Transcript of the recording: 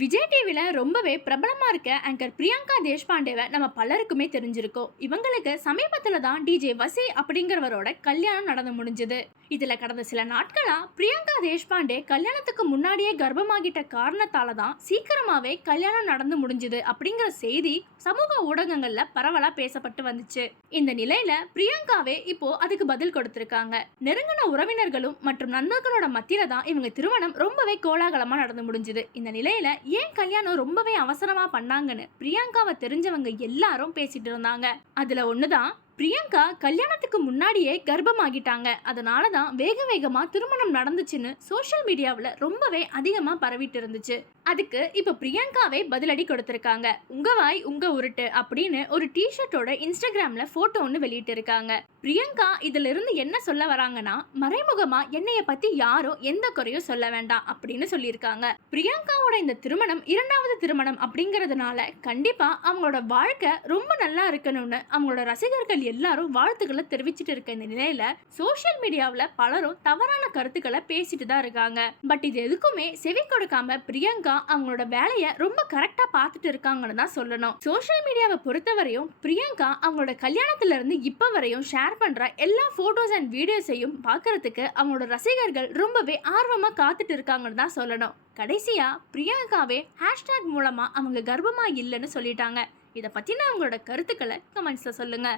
விஜய் டிவில ரொம்பவே பிரபலமா இருக்க ஆங்கர் பிரியங்கா தேஷ்பாண்டேவை நம்ம பலருக்குமே தெரிஞ்சிருக்கோம். இவங்களுக்கு சமீபத்துல தான் டிஜே வசி அப்படிங்கிறவரோட கல்யாணம் நடந்து முடிஞ்சது. இதுல கடந்த சில நாட்களா பிரியங்கா தேஷ்பாண்டே கல்யாணத்துக்கு முன்னாடியே கர்ப்பமாகிட்ட காரணத்தால தான் சீக்கிரமாவே கல்யாணம் நடந்து முடிஞ்சது அப்படிங்கிற செய்தி சமூக ஊடகங்கள்ல பரவலா பேசப்பட்டு வந்துச்சு. இந்த நிலையில பிரியங்காவே இப்போ அதுக்கு பதில் கொடுத்திருக்காங்க. நெருங்கின உறவினர்களும் மற்றும் நண்பர்களோட மத்தியில தான் இவங்க திருமணம் ரொம்பவே கோலாகலமா நடந்து முடிஞ்சது. இந்த நிலையில ஏன் கல்யாணம் ரொம்பவே அவசரமா பண்ணாங்கன்னு பிரியங்காவை தெரிஞ்சவங்க எல்லாரும் பேசிட்டு இருந்தாங்க. அதுல ஒண்ணுதான், பிரியங்கா கல்யாணத்துக்கு முன்னாடியே கர்ப்பமாகிட்டாங்க, அதனாலதான் வேக வேகமா திருமணம் நடந்துச்சுன்னு சோசியல் மீடியாவில் ரொம்பவே அதிகமா பரவிட்டு இருந்துச்சு. அதுக்கு இப்ப பிரியங்காவே பதிலடி கொடுத்திருக்காங்க. உங்க வாய் உங்க உருட்டு அப்படின்னு ஒரு டிஷர்ட்டோட இன்ஸ்டாகிராம்ல போட்டோ ஒன்னு வெளியிட்டு இருக்காங்க. பிரியங்கா இதுல இருந்து என்ன சொல்ல வராங்கன்னா, மறைமுகமா என்னைய பத்தி யாரும் எந்த குறையும் சொல்ல வேண்டாம் அப்படின்னு சொல்லியிருக்காங்க. பிரியங்காவோட இந்த திருமணம் இரண்டாவது திருமணம் அப்படிங்கறதுனால கண்டிப்பா அவங்களோட வாழ்க்கை ரொம்ப நல்லா இருக்கணும்னு அவங்களோட ரசிகர்கள் எல்லாரும் வாழ்த்துக்களை தெரிவிச்சிட்டு இருக்க இந்த நிலையில சோசியல் மீடியாவில் பலரும் தவறான கருத்துக்களை பேசிட்டு தான் இருக்காங்க. பட் இது எதுக்குமே செவி கொடுக்காம பிரியங்கா அவங்களோட வேலையை ரொம்ப கரெக்டா பார்த்துட்டு இருக்காங்கன்னு தான் சொல்லணும். சோசியல் மீடியாவை பொறுத்தவரையும் பிரியங்கா அவங்களோட கல்யாணத்துல இருந்து இப்ப வரையும் ஷேர் பண்ற எல்லா போட்டோஸ் அண்ட் வீடியோஸையும் பார்க்கறதுக்கு அவங்களோட ரசிகர்கள் ரொம்பவே ஆர்வமா காத்துட்டு இருக்காங்கன்னு தான் சொல்லணும். கடைசியா பிரியங்காவே ஹேஷ்டேக் மூலமா அவங்க கர்ப்பமா இல்லைன்னு சொல்லிட்டாங்க. இதை பத்தின அவங்களோட கருத்துக்களை கமெண்ட்ஸ்ல சொல்லுங்க.